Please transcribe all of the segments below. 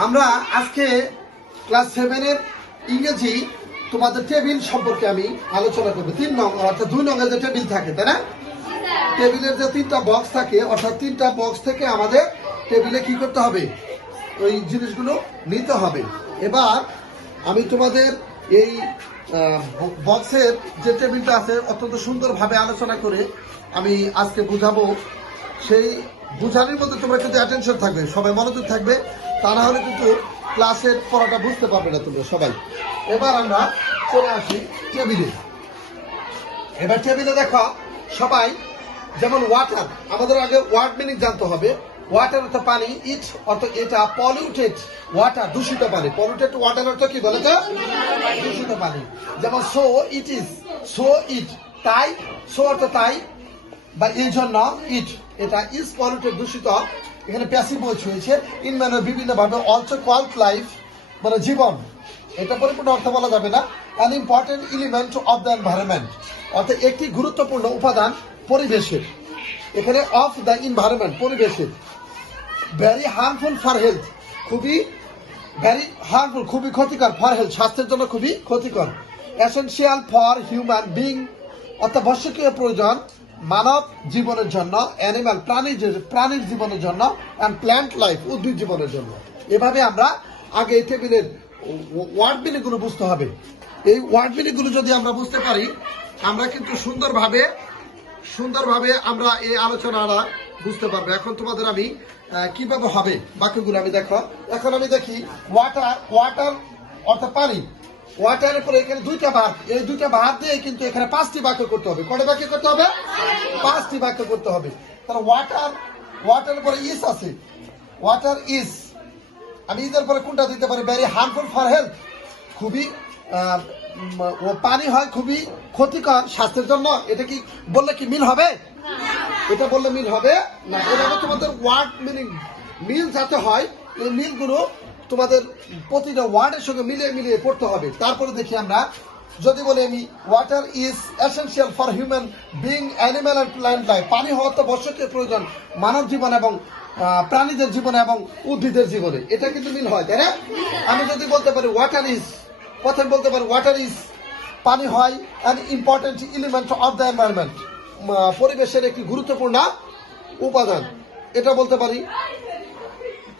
আমরা আজকে ক্লাস 7 এর ইংরেজি তোমাদের টেবিল সম্পর্কে আমি আলোচনা করব। 3 নং অর্থাৎ 2 নং এর যে টেবিল থাকে, তাই না? টেবিলের যে 3টা বক্স থাকে, অর্থাৎ 3টা বক্স থেকে আমাদের টেবিলে কি করতে হবে, ওই জিনিসগুলো নিতে হবে। এবার আমি তোমাদের এই বক্সের যে টেবিলটা আছে অত্যন্ত সুন্দরভাবে আলোচনা করে আমি আজকে বুঝাবো। সেই বুঝানোর মধ্যে তোমরা কিন্তু অ্যাটেনশন থাকবে, সবাই মনোযোগ থাকবে, তা না হলে কিন্তু ক্লাসের পড়াটা বুঝতে পারবে না তোমরা সবাই। এবার আমরা চলে আসি টেবিলে। এবার টেবিলে দেখো সবাই, যেমন ওয়াটার, আমাদের আগে ওয়ার্ড মিনিং জানতে হবে। ওয়াটার অর্থ পানি, ইট অর্থ এটা, পলিউটেড ওয়াটার দূষিত পানি। পলিউটেড ওয়াটার অর্থ কি বলে তো? দূষিত পানি। যেমন so it is, so it তাই, সো অর্থ তাই বা এই জন্য, ইট এটা, ইজ পলিউটেড দূষিত, এখানে প্যাসিভ ভয়েস হয়েছে। ইন মানে বিভিন্ন ভাবে, অলসো কল্ড লাইফ মানে জীবন, এটা পরিপূর্ণ অর্থ বলা যাবে না। An important element of the environment অর্থাৎ একটি গুরুত্বপূর্ণ উপাদান পরিবেশের। এখানে অফ দ্য এনভায়রনমেন্ট পরিবেশের। ভেরি হার্মফুল ফর হেলথ খুবই, ভেরি হার্মফুল খুবই ক্ষতিকর, ফর হেলথ স্বাস্থ্যের জন্য খুবই ক্ষতিকর। এসেনশিয়াল ফর হিউম্যান বিং অর্থাৎ আবশ্যকীয় প্রয়োজন মানব জীবনের জন্য, অ্যানিম্যাল প্রাণীর জীবনের জন্য, অ্যান্ড প্ল্যান্ট লাইফ উদ্ভিদ জীবনের জন্য। এভাবে আমরা আগে এই টেবিলের ওয়ার্ড মিনিংগুলো বুঝতে হবে। এই ওয়ার্ড মিনিংগুলো যদি আমরা বুঝতে পারি, আমরা কিন্তু সুন্দরভাবে আমরা এই আলোচনাটা বুঝতে পারবো। এখন তোমাদের আমি কিভাবে হবে বাক্যগুলো আমি দেখো। এখন আমি দেখি ওয়াটার অর্থাৎ পানি। ওয়াটারের পরে এখানে 2টা ভার্ব, এই 2টা ভার্ব দিয়ে কিন্তু এখানে 5টি বাক্য করতে হবে। কয়টা বাক্য করতে হবে? 5টি বাক্য করতে হবে। তাহলে ওয়াটারের পরে ইজ আছে, ওয়াটার ইজ। আমি ইজের পরে কোনটা দিতে পারি? ভেরি হার্মফুল ফর হেলথ খুবই, পানি হয় খুবই ক্ষতিকর স্বাস্থ্যের জন্য। এটা কি বললে কি মিল হবে? এটা বললে মিল হবে না। এভাবে তোমাদের ওয়ার্ড মিনিং মিল যাতে হয়, এই মিলগুলো তোমাদের প্রতিটা ওয়ার্ডের সঙ্গে মিলিয়ে পড়তে হবে। তারপরে দেখি আমরা, যদি বলি আমি water is essential for human being, animal and plant life, পানি হওয়া তো আবশ্যকীয় প্রয়োজন মানব জীবন এবং প্রাণীদের জীবনে এবং উদ্ভিদের জীবনে। এটা কিন্তু মিল হয়, তাই না? আমি যদি বলতে পারি ওয়াটার ইজ, প্রথমে বলতে পারি ওয়াটার ইজ পানি হয় an important element of the environment পরিবেশের একটি গুরুত্বপূর্ণ উপাদান, এটা বলতে পারি।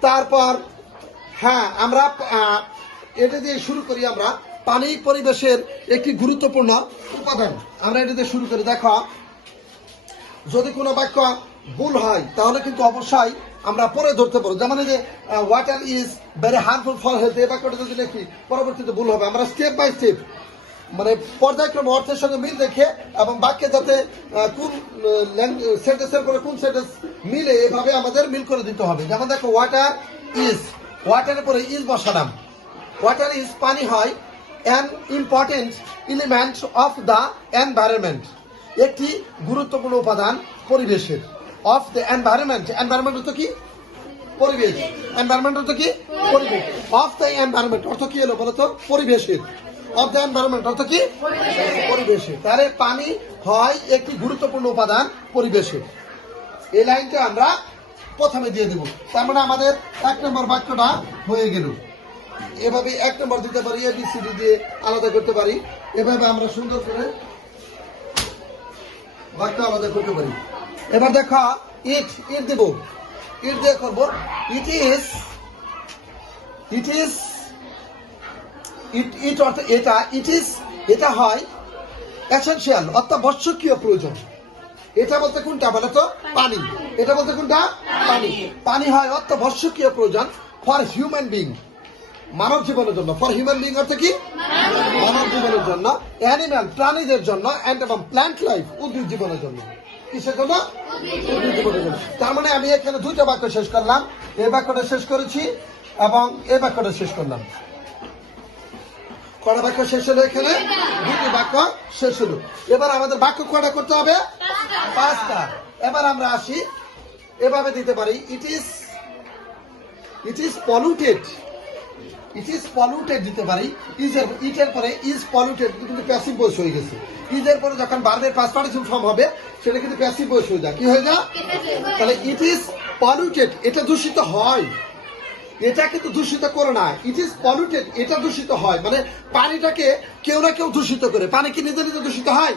তারপর হ্যাঁ, আমরা এটা দিয়ে শুরু করি। আমরা পানি পরিবেশের একটি গুরুত্বপূর্ণ উপাদান, আমরা এটা দিয়ে শুরু করি। দেখো, যদি কোনো বাক্য ভুল হয় তাহলে কিন্তু অবশ্যই আমরা পরে ধরতে পারবো। যেমন এই যে water is very harmful for health, এই বাক্যটা যদি দেখি পরবর্তীতে ভুল হবে। আমরা স্টেপ বাই স্টেপ মানে পর্যায়ক্রমে অর্থের সঙ্গে মিল দেখে এবং বাক্যে যাতে কোন সেন্টেন্সের পরে কোন সেন্টেন্স মিলে, এভাবে আমাদের মিল করে দিতে হবে। যেমন দেখো, ওয়াটার ইজ, ওয়াটারের পরে ইজ বসালাম। ওয়াটার ইজ পানি হয় an important element of the environment একটি গুরুত্বপূর্ণ উপাদান পরিবেশের। অফ দ্য এনভায়রনমেন্ট, এনভায়রনমেন্ট অর্থ কি? পরিবেশ। এনভায়রনমেন্ট অর্থ কি? পরিবেশ। অফ দ্য এনভায়রনমেন্ট অর্থ কি হলো বলতো? পরিবেশের। অফ দ্য এনভায়রনমেন্ট অর্থ কি? পরিবেশে। তাহলে পানি হয় একটি গুরুত্বপূর্ণ উপাদান পরিবেশের। এই লাইনটা আমরা প্রথমে দিয়ে দেব। তার মানে আমাদের 1 নম্বর বাক্যটা হয়ে গেল। এভাবে 1 নম্বর দিতে পারি, এবিসিডি দিয়ে আলাদা করতে পারি। এভাবে আমরা সুন্দর করে বাক্য আলাদা করতে পারি। এবার দেখো, ইট দেব, ইট দিয়ে করবো। ইট অর্থ এটা, এটা হয় এসেনশিয়াল অত্যাবশ্যকীয় প্রয়োজন। এটা বলতে কোনটা বলে তো? পানি। এটা বলতে কোনটা? পানি। পানি হয় অত্যাবশ্যকীয় প্রয়োজন ফর হিউম্যান বিং মানব জীবনের জন্য। ফর হিউম্যান বিং অর্থ কি? মানব জীবনের জন্য। অ্যানিম্যাল প্রাণীদের জন্য, অ্যান্ড এবং প্ল্যান্ট লাইফ উদ্ভিদ জীবনের জন্য। কিসের জন্য? উদ্ভিদ জীবনের জন্য। তার মানে আমি এখানে 2টা বাক্য শেষ করলাম। এই বাক্যটা শেষ করেছি এবং এই বাক্যটা শেষ করলাম। কয়টা বাক্য শেষ হলো? এখানে 2টি বাক্য শেষ হলো। এবার আমাদের বাক্য কয়টা করতে হবে? 5টা। এবার আমরা আসি, এভাবে দিতে পারি, it is polluted, it is polluted দিতে পারি। ইটের পরে ইজ পলিউটেড কিন্তু প্যাসিভ ভয়েস হয়ে গেছে। ইজের পরে যখন ভার্বের পাস্ট পার্টিসিপল ফর্ম হবে সেটা কিন্তু প্যাসিভ ভয়েস হয়ে যায়। কি হয়ে যায়? তাহলে ইট ইজ পলিউটেড, এটা দূষিত হয়। এটা কিন্তু দূষিত করে না, ইট ইজ পলিউটেড, এটা দূষিত হয়। মানে পানিটাকে কেউ না কেউ দূষিত করে। পানি কি নিজে নিজে দূষিত হয়?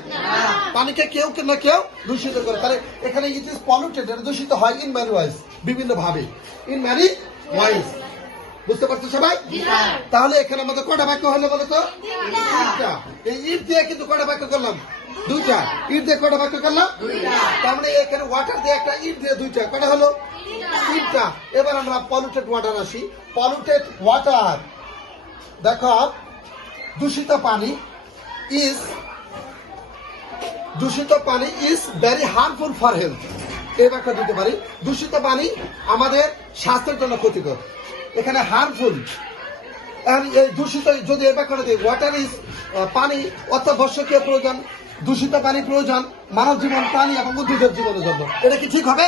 পানিকে কেউ না কেউ দূষিত করে। তাহলে এখানে ইট ইজ পলিউটেড, এটা দূষিত হয় ইন ম্যানি ওয়াইজ, বিভিন্ন ভাবে, ইন ম্যানি ওয়াইজ। বুঝতে পারছো সবাই? তাহলে এখানে আমাদের কটা বাক্য হলো বলো তো? তিনটা। এই ইট দিয়ে কিন্তু কটা বাক্য করলাম? দুইটা। ইট দিয়ে কটা বাক্য করলাম? তার মানে এখানে ওয়াটার দিয়ে একটা, ইট দিয়ে দুইটা, কটা হলো? তিনটা। এবার আমরা পলিউটেড ওয়াটার আসি। পলিউটেড ওয়াটার, দেখো, দূষিত পানি is very harmful for health. এই ব্যাখ্যা দিতে পারি, দূষিত পানি আমাদের স্বাস্থ্যের জন্য ক্ষতিকর। এখানে হার্মফুল, এই দূষিত যদি এই ব্যাখ্যাটা দিই, ওয়াটার ইজ পানি অত্যাবশ্যকীয় প্রয়োজন, দূষিত পানি প্রয়োজন মানব জীবন, প্রাণী এবং উদ্ভিদের জীবনের জন্য। এটা কি ঠিক হবে?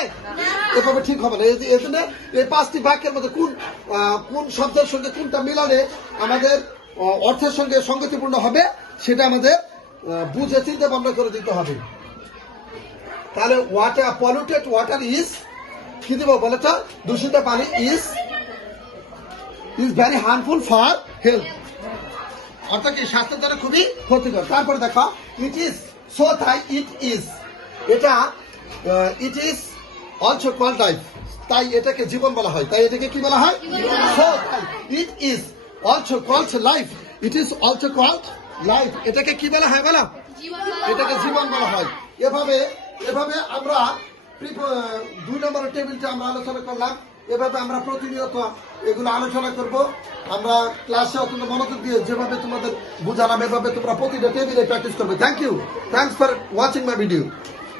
এভাবে ঠিক হবে না। এই জন্য এই পাঁচটি বাক্যের মধ্যে কোন শব্দের সঙ্গে কোনটা মিলালে আমাদের অর্থের সঙ্গে সঙ্গতিপূর্ণ হবে সেটা আমাদের বুঝে চিন্তা ভাবনা করে দিতে হবে। তাহলে ওয়াটার, পলিউটেড ওয়াটার ইজ, কি দিব বলে তো? দূষিত পানি is very harmful for health, অর্থাৎ কি স্বাস্থ্যের জন্য খুবই ক্ষতিকর। তারপরে দেখো, ইট ইজ, সো তাই ইট ইজ, এটা it is also called life, তাই এটাকে জীবন বলা হয়। তাই এটাকে কি বলা হয়? সো তাই it is also called life, it is also called life, এটাকে কি বলা হয় বলো? এটাকে জীবন বলা হয়। এভাবে আমরা 2 নম্বরের টেবিলটা আমরা আলোচনা করলাম। এভাবে আমরা প্রতিনিয়ত এগুলো আলোচনা করব। আমরা ক্লাসে অত্যন্ত মনোযোগ দিয়ে যেভাবে তোমাদের বুঝালাম, এভাবে তোমরা প্রতিটা টেবিলে প্র্যাকটিস করবে। Thank you, thanks for watching my video.